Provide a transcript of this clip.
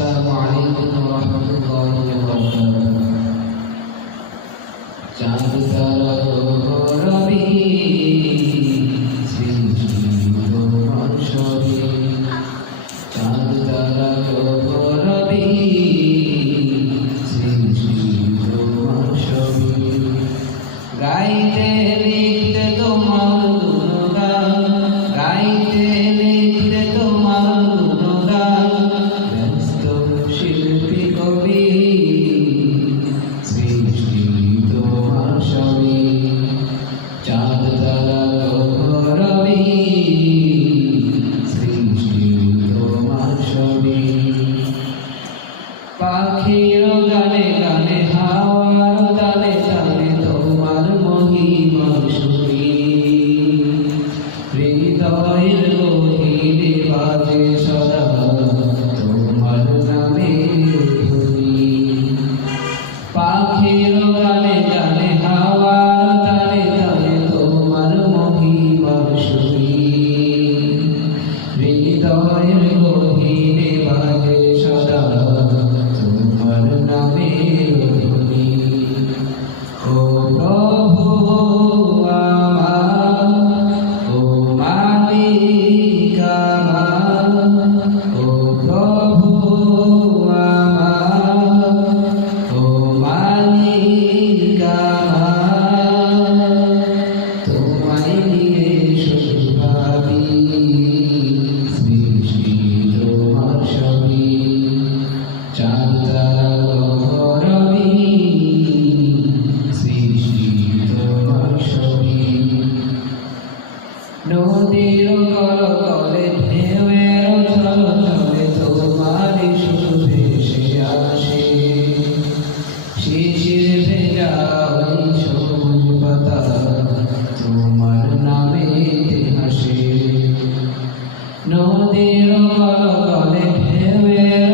আসসালামু আলাইকুম ওয়া রাহমাতুল্লাহি ওয়া বারাকাতুহু। চাঁদ তারা রবি সৃষ্টি তোমার সবই, চাঁদ তারা রবি সৃষ্টি তোমার সবই। গাইতে লিখতে তোমার গুণগান, গাইতে লিখতে তোমার গুণগান, ব্যস্ত শিল্পী কবি সৃষ্টি তোমার সবই। চাঁদ তারা রবি সৃষ্টি তোমার সবই। পাখির গানে গানে হাওয়ার তালে তালে তোমার মহিমা শুনি, হৃদয়ের গভীরে বাজে সদা তোমার নামের ধ্বনি। পাখির গানে গানে হাওয়ার তালে তালে তোমার মহিমা শুনি, হৃদয়ের গভীরে বাজে সদা তোমার নামের ধ্বনি। ও প্রভু আমার, ও মালিক আমার, ও প্রভু আমার, ও মালিক আমার, তোমায় নিয়ে শুধু ভাবি, সৃষ্টি তোমার সবই। চাঁদ তারা রবি সৃষ্টি তোমার সবই। নদীর কলকলে ঢেউয়ের ঝলঝলে তোমারই শুধু ভেসে আসে, শিশির ভেজা ওই সবুজ পাতা তোমার নামে হাসে। নদীর কলকলে ঢেউয়ের